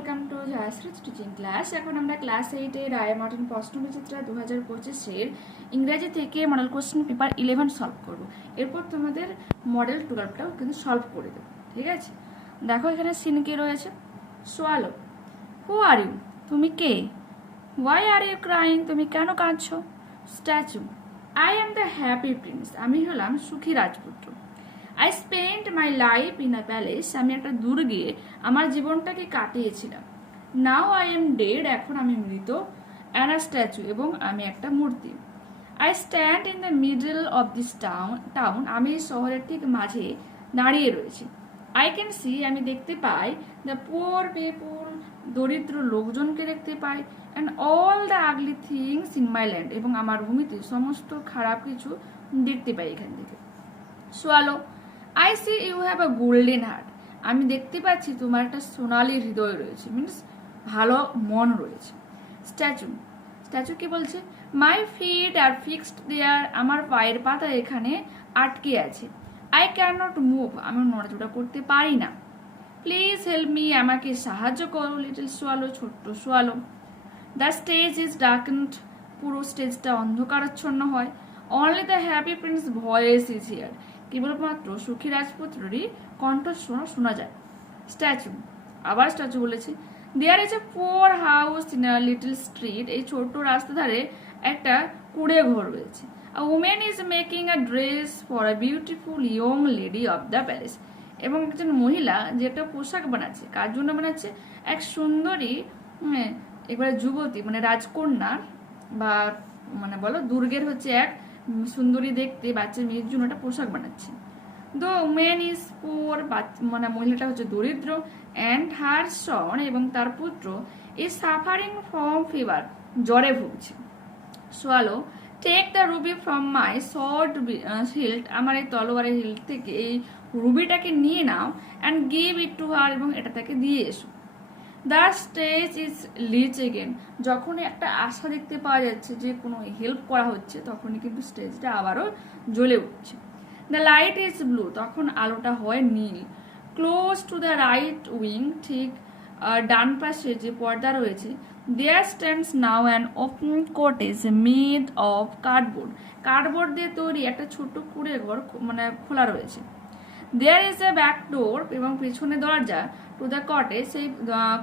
Welcome to Jayashri teaching class. এখন আমরা class 8 এর রায়মার্টিন প্রশ্নবিচিত্রা 2025 এর ইংরেজি থেকে মডেল কোশ্চেন পেপার 11 সলভ করব। এরপর তোমাদের মডেল 12টাও কিন্তু সলভ করে দেব, ঠিক আছে? দেখো এখানে সিন কি রয়েছে। সোয়ালো, হু আর ইউ, তুমি কে? হোয়াই আর ইউ ক্রাইং, তুমি কেন কাঁদছো? Statue, I am the happy Prince, আমি হলাম সুখী রাজপুত্র। I spent my life in a palace, আমি একটা দুর্গে আমার জীবনটাকে কাটিয়েছিলাম। নাও আই এম ডেড, এখন আমি মৃত। অ্যান্ড আ স্ট্যাচু, এবং আমি একটা মূর্তি। I stand in the middle of this town, আমি শহরের ঠিক মাঝে দাঁড়িয়ে রয়েছি। আই ক্যান সি, আমি দেখতে পাই। দ্য পুয়ার পিপুল, দরিদ্র লোকজনকে দেখতে পাই। And all the ugly things in my land, এবং আমার ভূমিতে সমস্ত খারাপ কিছু দেখতে পাই এখান থেকে। Swallow, I see you have a golden heart, আমি দেখতে পাচ্ছি তোমার একটা সোনালী হৃদয় রয়েছে, মিনস ভালো মন রয়েছে। স্ট্যাচু, স্ট্যাচু কি বলছে? মাই ফিট আর ফিক্সড দেয়ার, আমার পায়ের পাতা এখানে আটকে আছে। আই ক্যান নট মুভ, আমি নড়াচড়া করতে পারি না। প্লিজ হেল্প মি, আমাকে সাহায্য করো। লিটল সোয়ালো, ছোট্ট সোয়ালো। দ্য স্টেজ ইজ ডার্কেন্ড, পুরো স্টেজটা অন্ধকারাচ্ছন্ন হয়। Only the happy Prince voice is here, কেবলমাত্র সুখী রাজপুত্রেরই কণ্ঠস্বর শোনা যায়। স্ট্যাচু, আবার স্ট্যাচু বলেছে। There is a poor house in a little street, এই ছোট্ট রাস্তা ধারে একটা কুঁড়ে ঘর রয়েছে। A woman is making a dress for a beautiful young lady of the palace, এবং একজন মহিলা যে একটা পোশাক বানাচ্ছে, কার জন্য বানাচ্ছে? এক সুন্দরী এবারে যুবতী, মানে রাজকন্যার বা মানে বলো দুর্গের হচ্ছে এক সুন্দরী দেখতে বাচ্চা মেয়ের জন্য একটা পোশাক বানাচ্ছে। দ্য উমেন ইজ পুয়ার, মানে মহিলাটা হচ্ছে দরিদ্র। অ্যান্ড হার সন, এবং তার পুত্র ইজ সাফারিং ফ্রম ফিভার, জ্বরে ভুগছে। Swallow, take the ruby from my sword hilt, আমার এই তলোয়ারের হিল্ট থেকে এই রুবিটাকে নিয়ে নাও। And give it to her, এবং এটা তাকে দিয়ে এসো। The stage is lit again, যখনই একটা আশা দেখতে পাওয়া যাচ্ছে যে কোনো হেল্প করা হচ্ছে, তখনই কিন্তু স্টেজটা আবারও জ্বলে উঠছে। দ্য লাইট ইজ ব্লু, তখন আলোটা হয় নীল। Close to the right wing, ঠিক ডান পাশে যে পর্দা রয়েছে। There stands now an open cottage made of cardboard, cardboard দিয়ে তৈরি একটা ছোট্ট কুঁড়ে ঘর মানে খোলা রয়েছে। দেয়ার ইজ এ ব্যাক ডোর, এবং পেছনে দরজা। টু দ্য কটেজ, সেই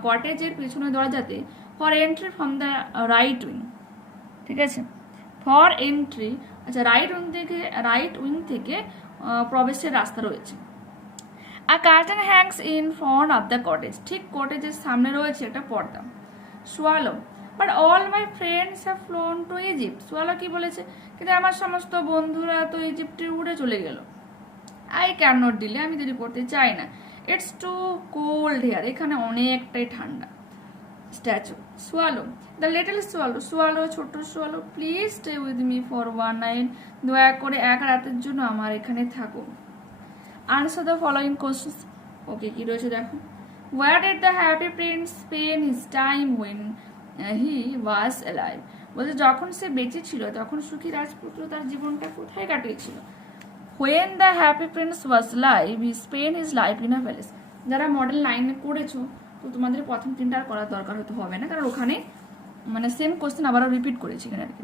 কটেজের পেছনে দরজাতে। For entry from the right wing, ঠিক আছে? ফর এন্ট্রি, আচ্ছা রাইট উইং থেকে প্রবেশের রাস্তা রয়েছে। A curtain hangs in front of the cottage, ঠিক কটেজের সামনে রয়েছে একটা পর্দা। Swallow, but all my friends have flown to Egypt, swallow কি বলেছে? কিন্তু আমার সমস্ত বন্ধুরা তো ইজিপ্টে উড়ে চলে গেল। আই ক্যান নট ডিলে, আমি দেরি করতে চাই না। ইটস টু কোল্ড হিয়ার, এখানে অনেকটাই ঠান্ডা। Statue, swallow, the little swallow, swallow ছোট্ট swallow, please stay with me for one night, দয়া করে এক রাতের জন্য আমার এখানে থাকো। Answer the following questions. Okay, কি রয়েছে দেখো। Where did the happy prince spend his time when he was alive, বলছে যখন সে বেঁচে ছিল তখন সুখী রাজপুত্র তার জীবনটা কোথায় কাটিয়েছিল? When the happy prince was live he spend his life in a palace. যারা মডেল 9 করেছো, তো তোমাদের প্রথম তিনটা আর করার দরকার হতে হবে না, কারণ ওখানে মানে সেম কোশ্চেন আবারও রিপিট করেছি এখানে আর কি।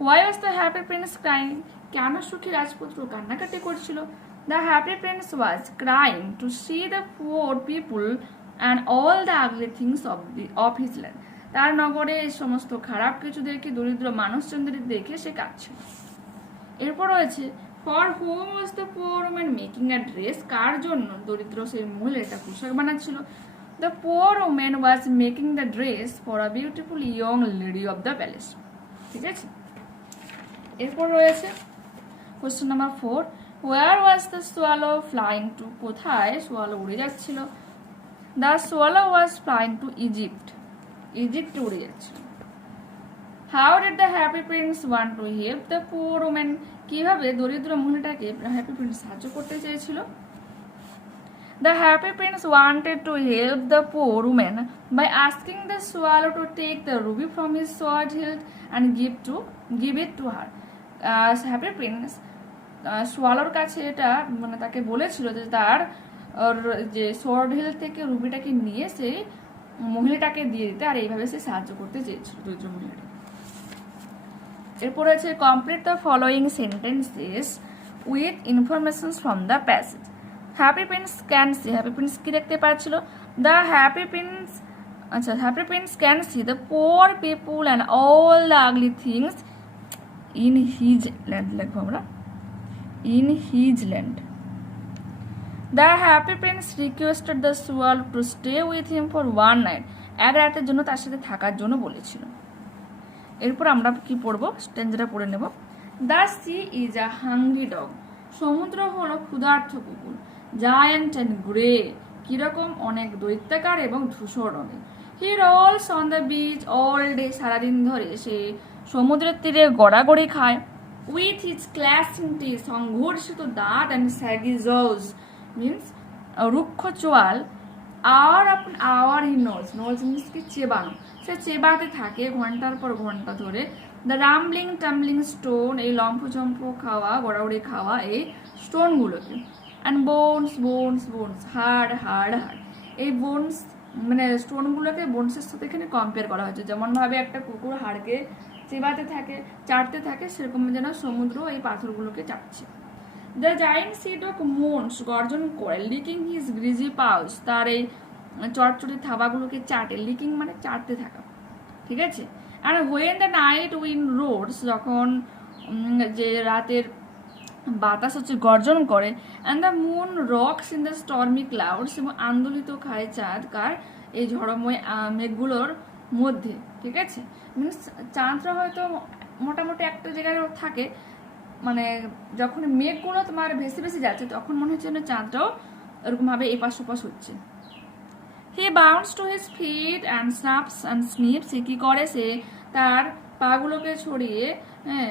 Why was the happy prince crying, কেন সুখী রাজপুত্র কান্নাকাটি করছিল? The happy prince was crying to see the poor people and all the ugly things of his land, তার নগরে এই সমস্ত খারাপ কিছু দেখে, দরিদ্র মানুষজনদের দেখে সে কাঁদছিল। এরপর রয়েছে for whom was the poor woman making a dress, কার জন্য দরিদ্র সেই মহিলা একটা পোশাক বানাচ্ছিল। The poor woman was making the dress for a beautiful young lady of the palace, ঠিক আছে? এরপর রয়েছে question number 4, where was the swallow flying to, কোথায় সোয়ালো উড়ে যাচ্ছিল? The swallow was flying to Egypt, ইজিপ্টে উড়ে যাচ্ছিল। How did the happy prince want to help the poor woman, কিভাবে দরিদ্র মহিলাটাকে হ্যাপি প্রিন্স সাহায্য করতে চেয়েছিল? The happy prince wanted to help the poor woman by asking the swallow to take the ruby from his sword hilt and give it to her. Happy prince সোয়ালোর কাছে এটা মানে তাকে বলেছিল যে তার যে শর্ট হিল থেকে রুবিটাকে নিয়ে সে মহিলাটাকে দিয়ে দিতে, আর এইভাবে সে সাহায্য করতে চেয়েছিল দরিদ্র মহিলাটা। এরপর আছে complete the following sentences with information from the passage. Happy prince can see, happy prince কি দেখতে পাচ্ছিল? দ্য হ্যাপি প্রিন্স, আচ্ছা, happy prince can see the poor people and all the ugly things in his land, লিখবো আমরা in his land. The happy prince requested the swallow to stay with him for one night, এক রাতের জন্য তার সাথে থাকার জন্য বলেছিল। এরপর আমরা কি পড়বো, স্ট্যান্জাটা পড়ে নেব। The sea is a hungry dog, সমুদ্র হলো ক্ষুধার্ত কুকুর। জায়ান্ট অ্যান্ড গ্রে, কিরকম? অনেক দৈত্যাকার এবং ধূসর রঙের। He rolls on the beach all day, সারাদিন ধরে সে সমুদ্রের তীরে গড়াগড়ি খায়। উইথ হিজ ক্ল্যাশিং টিথ, সংঘর্ষিত দাঁত, অ্যান্ড স্যাগি জজ মিনস রুক্ষ চোয়াল। Hour he gnaws, gnaws means কি? চেবানো। সে চেবাতে থাকে ঘন্টার পর ঘন্টা ধরে। দ্য রামব্লিং টাম্বলিং স্টোন, এই লম্ফচম্প খাওয়া, গড়াগড়ি খাওয়া এই স্টোনগুলোকে। অ্যান্ড বোনস বোনস বোনস, হাড় হাড় হাড়, এই বোনস মানে স্টোনগুলোকে বোনসের সাথে এখানে কম্পেয়ার করা হয়েছে। যেমনভাবে একটা কুকুর হাড়কে চেবাতে থাকে, চাটতে থাকে, সেরকম যেন সমুদ্র এই পাথরগুলোকে চাটছে। দ্য জায়ান্ট সি ডগ মোনস, গর্জন করে। লিকিং হিজ গ্রিজি পাউস, তার এই চটচটি থাবাগুলোকে চাটে। লিকিং মানে চাটতে থাকা, ঠিক আছে। আর when the night wind roars, যখন যে রাতের বাতাস হচ্ছে গর্জন করে। And the moon rocks in the stormy clouds, এবং আন্দোলিত খায় চাঁদ কার? এই ঝড়ময় মেঘগুলোর মধ্যে, ঠিক আছে। মিনস চাঁদটা হয়তো মোটামুটি একটা জায়গায় থাকে, মানে যখন মেঘগুলো তোমার ভেসে ভেসে যাচ্ছে তখন মনে হচ্ছে না চাঁদটাও এরকমভাবে এপাশ ওপাশ হচ্ছে। He bounds to his feet and snaps and sniffs, সে কী করে? সে তার পাগুলোকে ছড়িয়ে, হ্যাঁ,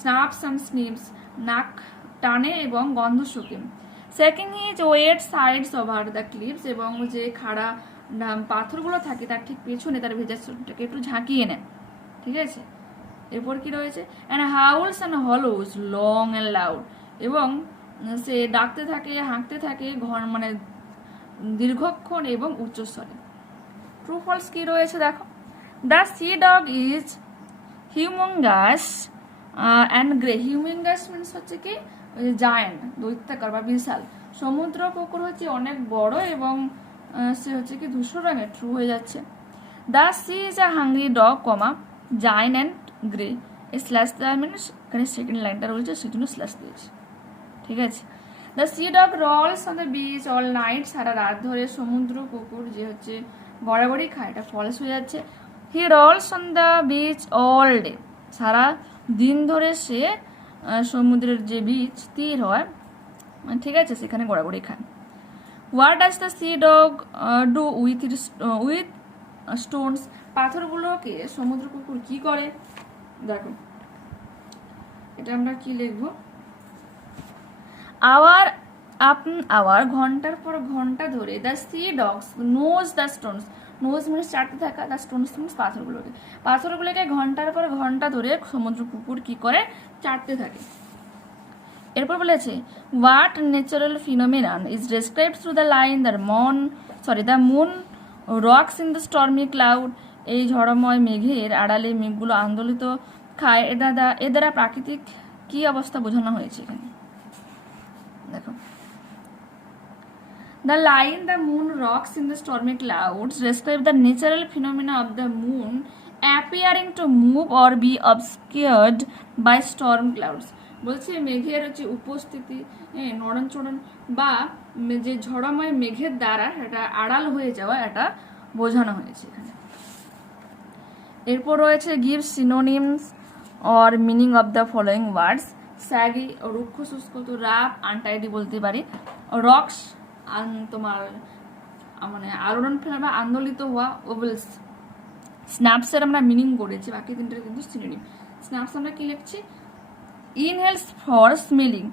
স্নাপস অ্যান্ড স্নিপস, নাক টানে এবং গন্ধ শুকে। Shaking his wet sides over the clips, এবং যে খাড়া পাথরগুলো থাকে তার ঠিক পেছনে তার ভেজা চোখটাকে একটু ঝাঁকিয়ে নেয়, ঠিক আছে। এরপর কি রয়েছে? And Howl's and hollows long and loud, এবং সে ডাকতে থাকে, হাঁকতে থাকে মানে দীর্ঘক্ষণ এবং উচ্চস্বরে। ট্রু ফলস কি রয়েছে দেখো। The sea dog is humongous and grey, humongous means হচ্ছে কি? জায়ান্ট, দৈত্যাকার বা বিশাল। সমুদ্র কুকুর হচ্ছে অনেক বড় এবং সে হচ্ছে কি ধূসর রঙের। ট্রু হয়ে যাচ্ছে। The sea is a hungry dog comma giant and grey, এই স্ল্যাশ দেওয়া মিনস এখানে সেকেন্ড লাইনটা রয়েছে সেজন্য স্ল্যাশ দিয়েছে, ঠিক আছে। The sea dog rolls on the beach all night, সারা রাত ধরে সমুদ্র কুকুর যে হচ্ছে গড়াগড়ি খায়, এটা ফলস হয়ে যাচ্ছে। He rolls on the beach all day, সারা দিন ধরে সে সমুদ্রের যে বিচ তীর হয়, ঠিক আছে, সেখানে গড়াগড়ি খায়। What does the sea dog do with stones, পাথরগুলোকে সমুদ্র কুকুর কি করে? দেখো এটা আমরা কি লিখবো? আওয়ার ঘন্টার পর ঘন্টা ধরে the sea dogs gnaws the stones, gnaws means চাটতে থাকা, দ্য স্টোনস মিনস পাথরগুলোকে ঘন্টার পর ঘন্টা ধরে সমুদ্র কুকুর কি করে? চাটতে থাকে। এরপর বলেছে what natural phenomenon is described through the line the moon rocks in the stormy cloud, এই ঝড়ময় মেঘের আড়ালে মেঘগুলো আন্দোলিত খায়। এ দ্বারা প্রাকৃতিক কি অবস্থা বোঝানো হয়েছে এখানে দেখো। The line the moon rocks in the stormy clouds describe the natural phenomena of the moon appearing to move or be obscured by storm clouds, বলছে মেঘের যে উপস্থিতি, নড়নচড়ন বা যে ঝড়ময় মেঘের দ্বারা এটা আড়াল হয়ে যাওয়া, এটা বোঝানো হয়েছে এখানে। এরপর রয়েছে give synonyms or meaning of the following words. Saggy রুক্ষ শুষ্ক, তো রাফ আনটাইডি বলতে পারি। রক্স তোমার মানে আলোড়ন ফেলা বা আন্দোলিত হওয়া। ওভেলস স্ন্যাপসের আমরা মিনিং করেছি, বাকি তিনটার কিন্তু সিনোনিম। স্ন্যাপস আমরা কি লিখছি? ইনহেলস ফর স্মেলিং,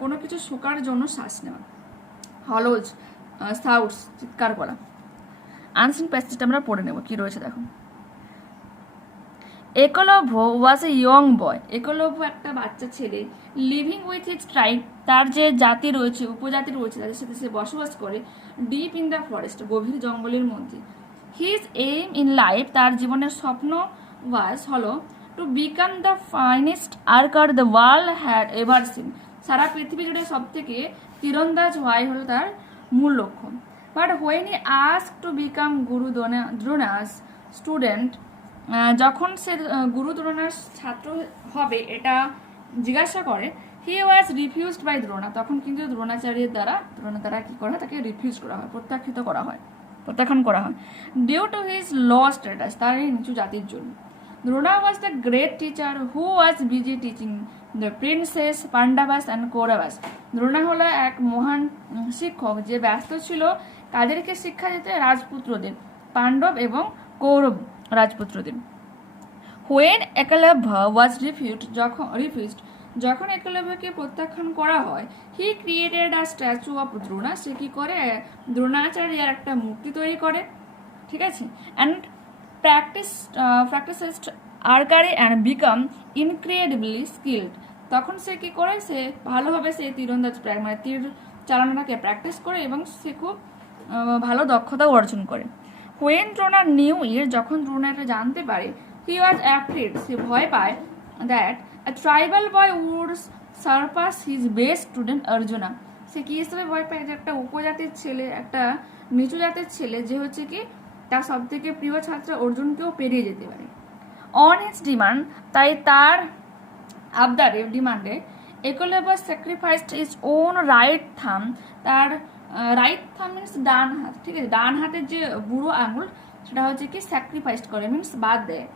কোনো কিছু শোকার জন্য শ্বাস নেওয়া। হলোজ সাউন্ডস, চিৎকার করা। আনসিন প্যাসেজটা আমরা পড়ে নেব কি রয়েছে দেখো। একলভ্য ওয়াজ এ ইয়ং বয়, একলভ্য একটা বাচ্চা ছেলে। লিভিং উইথ হিজ ট্রাইব, তার যে জাতি রয়েছে, উপজাতি রয়েছে, তাদের সাথে সে বসবাস করে। ডিপ ইন দ্য ফরেস্ট, গভীর জঙ্গলের মধ্যে। হিজ এইম ইন লাইফ, তার জীবনের স্বপ্ন হলো to become the finest archer the world had ever seen, সারা পৃথিবী জুড়ে সব থেকে তীরন্দাজ হওয়াই হলো তার মূল লক্ষ্য। But when he ask to become Guru দ্রোণাস student, যখন সে গুরু দ্রোণার ছাত্র হবে এটা জিজ্ঞাসা করে, হি ওয়াজ রিফিউজড বাই দ্রোণা, তখন কিন্তু দ্রোণাচার্যের দ্বারা কি করা হয়, তাকে রিফিউজ করা হয়, প্রত্যাখ্যান করা হয় due to his low status, তার এই নিচু জাতির জন্য। Drona was the great teacher who was busy teaching the princes Pandavas and Kauravas, Drona হলো এক মহান শিক্ষক যে ব্যস্ত ছিল কাদেরকে শিক্ষা দিতে, রাজপুত্রদের, পাণ্ডব এবং কৌরব রাজপুত্রদের। হোয়েন একলব্য ওয়াজ রিফিউজড, যখন একলব্যকে প্রত্যাখ্যান করা হয়, he created a statue of Drona, সে কি করে দ্রোণাচার্যের একটা মূর্তি তৈরি করে, ঠিক আছে, and practised archery and became incredibly skilled, তখন সে কি করে, সে ভালোভাবে সে তীরন্দাজ মানে তীর চালানোটাকে প্র্যাকটিস করে এবং সে খুব ভালো দক্ষতা অর্জন করে। হোয়েন দ্রোণা নিউ ইয়ার, যখন দ্রোণা এটা জানতে পারে, হি ওয়াজ অ্যাফ্রেড, সে ভয় পায়, that a tribal boy would surpass his best student Arjuna, সে কি হিসেবে ভয় পায়, যে একটা উপজাতির ছেলে, একটা নিচু জাতের ছেলে যে হচ্ছে কি তার সব থেকে প্রিয় ছাত্র অর্জুনকেও পেরিয়ে যেতে পারে। অন হিজ ডিমান্ড, তাই তার আবদারে ডিমান্ডে Eklavya sacrificed his own right thumb, তার রাইট থাম মিনস ডান হাত, ঠিক আছে, ডান হাতের যে বুড়ো আঙুল সেটা হচ্ছে কি স্যাক্রিফাইস করে, মিনস বাদ দেয়।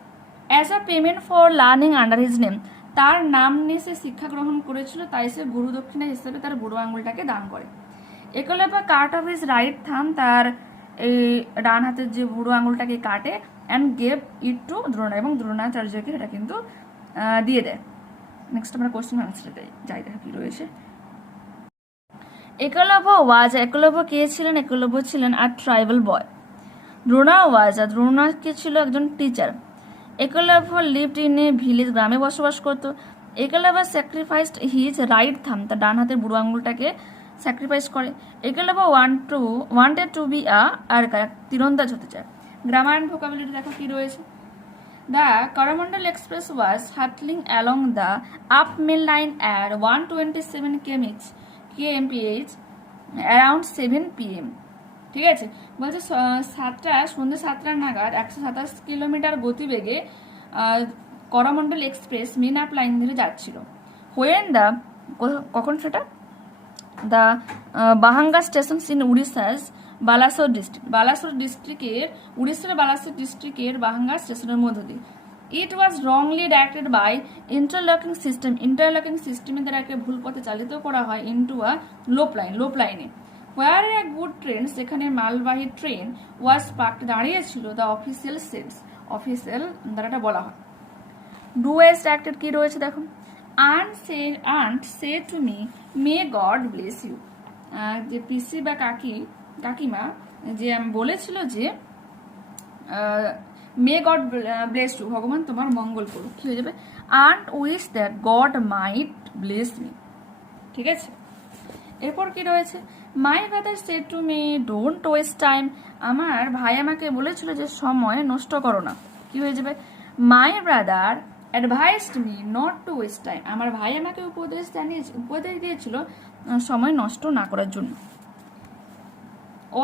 As a payment for learning under his name, তার নাম নিয়ে সে শিক্ষা গ্রহণ করেছিল, তাই সে গুরু দক্ষিণা হিসেবে তার বুড়ো আঙুলটাকে দান করে। Eklavya cut off his right thumb, তার এই ডান হাতের যে বুড়ো আঙুলটাকে কাটে, and gave it to Drona, এবং দ্রোণাচার্যকে এটা কিন্তু দিয়ে দেয়। নেক্সট আমরা কোশ্চেন আনসারে যাই, দেখা কি রয়েছে। একলব্য কে ছিলেন? একলব্য ছিলেন আর ট্রাইবাল বয়। দ্রোণা কে ছিল একজন teacher. Eklavya lived in a village, গ্রামে বসবাস করতো। Eklavya sacrificed his right thumb, তার ডান হাতের বুড়ো আঙুলটাকে স্যাক্রিফাইস করে। একলব্য ওয়ান্টেড টু বি আর্কার, তীরন্দাজ হতে চায়। গ্রামার অ্যান্ড ভোকাবুলারি দেখো কি রয়েছে। The Coromandel Express was hurtling along the uphill line at 127 kmph around 7 p.m. ঠিক আছে, বলছে সন্ধ্যে 7টা নাগাদ 127 কিলোমিটার গতিবেগে Coromandel Express main up line ধরে যাচ্ছিল। হোয়েন দ্য, কখন সেটা, the Bahanga station in Orissa's Balasore ডিস্ট্রিক্টের, উড়িষ্যার বালাসোর ডিস্ট্রিক্টের বাহাঙ্গা স্টেশনের মধ্য দিয়ে। It was wrongly directed by interlocking সিস্টেমের দ্বারা একটা ভুল পথে চালিত করা হয় ইন্টু আ লোপ লাইনে। হোয়ার এ গুড ট্রেন, সেখানে মালবাহী ট্রেন, ওয়াজ পার্কড, দাঁড়িয়েছিল, দ্য অফিসিয়াল দ্বারাটা বলা হয়। ডু ওয়াজ ডাইরেক্টেড কি রয়েছে দেখো, aunt said to me may God bless you, যে পিসি বা কাকিমা যে বলেছিল যে মে গড ব্লেস ইউ, ভগবান তোমার মঙ্গল করুক, কি হয়ে যাবে, aunt wish that God might bless me, ঠিক আছে। এরপর কি রয়েছে, my brother said to me don't waste time, আমার ভাই আমাকে বলেছিল যে সময় নষ্ট করো না, কি হয়ে যাবে, my brother advised me not to waste time, আমার ভাই আমাকে উপদেশ দিয়েছিল সময় নষ্ট না করার জন্য।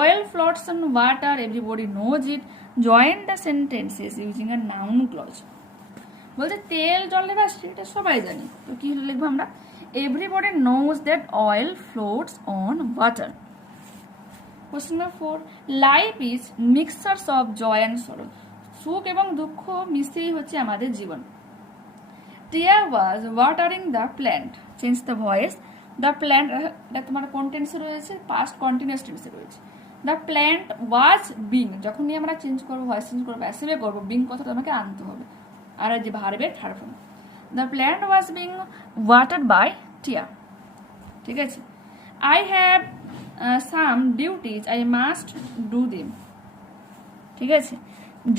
Oil floats on water, everybody knows it. Join the sentences using a noun clause. বলছে তেল জলে ভাসছে, এটা সবাই জানি, তো কি লিখবো আমরা, everybody knows that oil floats on water. Question number 4, life is mixtures of joy and sorrow. সুখ এবং দুঃখ মিশিয়েই হচ্ছে আমাদের জীবন। Tia was watering the plant. Change the voice. The plant, এটা তোমার কোন টেন্সে রয়েছে, পাস্ট কন্টিনিউয়াস টেন্সে রয়েছে। The plant was being, যখনই আমরা চেঞ্জ করবো, ভয়েস চেঞ্জ করবো, অ্যাসিভে করবো, বিং কথাটা আমাকে আনতে হবে, আর যে ভার্বের third form. The plant was being watered by Tia, ঠিক আছে। I have some duties, I must do them, ঠিক আছে।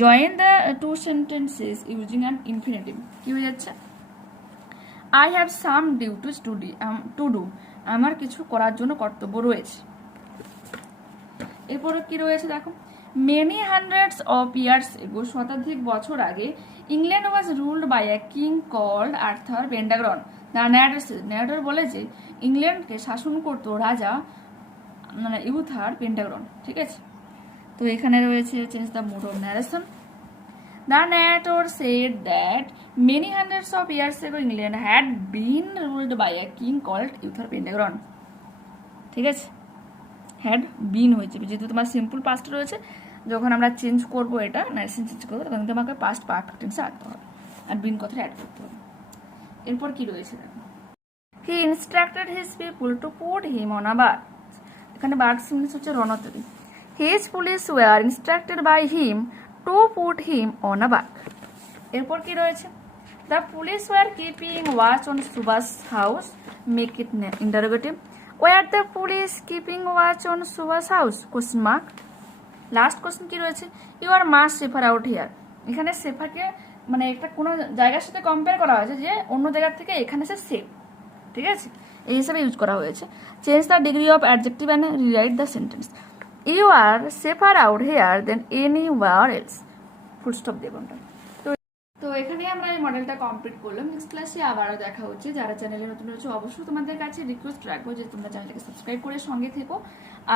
Join the two sentences using an infinitive, কি হয়ে যাচ্ছে, I have some duties to do, আমার কিছু করার জন্য কর্তব্য রয়েছে। এরপরে কি রয়েছে দেখো, many hundreds of years ago, শতাধিক বছর আগে, England was ruled by a king called Arthur Pendragon. The narrator বলে যে ইংল্যান্ডকে শাসন করতো রাজা মানে ইউথার পেন্টাগ্রন, ঠিক আছে। তো এখানে রয়েছে change the mode of narration. The narrator said that many hundreds of years ago England had been ruled by a king called Uther Pendragon. ঠিক আছে, হ্যাড বিন হয়েছে যেহেতু তোমার সিম্পল পাস্ট রয়েছে, যখন আমরা চেঞ্জ করবো এটা নারেশন চেঞ্জ করবো তখন তোমাকে পাস্ট পারফেক্ট টেন্সে আনতে হবে আর বিন কথাটা অ্যাড করতে হবে। এরপর কি রয়েছে দেখো, he instructed his people to put him on a bark. এখানে বার্ক মিনস হচ্ছে রণতরী। His police were instructed by him to put him on a bark. এরপর কি রয়েছে, the police were keeping watch on Subhash house, make it interrogative. Were the police keeping watch on Subhash house question mark. Last question কি রয়েছে, you are must safer out here. এখানে সেফারকে মানে একটা কোনো জায়গার সাথে কম্পেয়ার করা হয়েছে যে অন্য জায়গার থেকে এখানে সে সেফ, ঠিক আছে, এই হিসাবে ইউজ করা হয়েছে। Change the degree of adjective and rewrite the sentence. You are safer out here than anywhere else, full stop দেব আমরা। তো এখানে আমরা এই মডেলটা কমপ্লিট করলাম। নেক্সট ক্লাসে আবারও দেখা হচ্ছে। যারা চ্যানেলে নতুন রয়েছে অবশ্যই তোমাদের কাছে রিকোয়েস্ট রাখবো যে তোমরা চ্যানেলটাকে সাবস্ক্রাইব করে সঙ্গে থেকো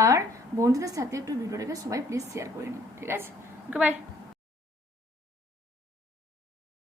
আর বন্ধুদের সাথে একটু ভিডিওটাকে সবাই প্লিজ শেয়ার করে নিও, ঠিক আছে। Okay bye.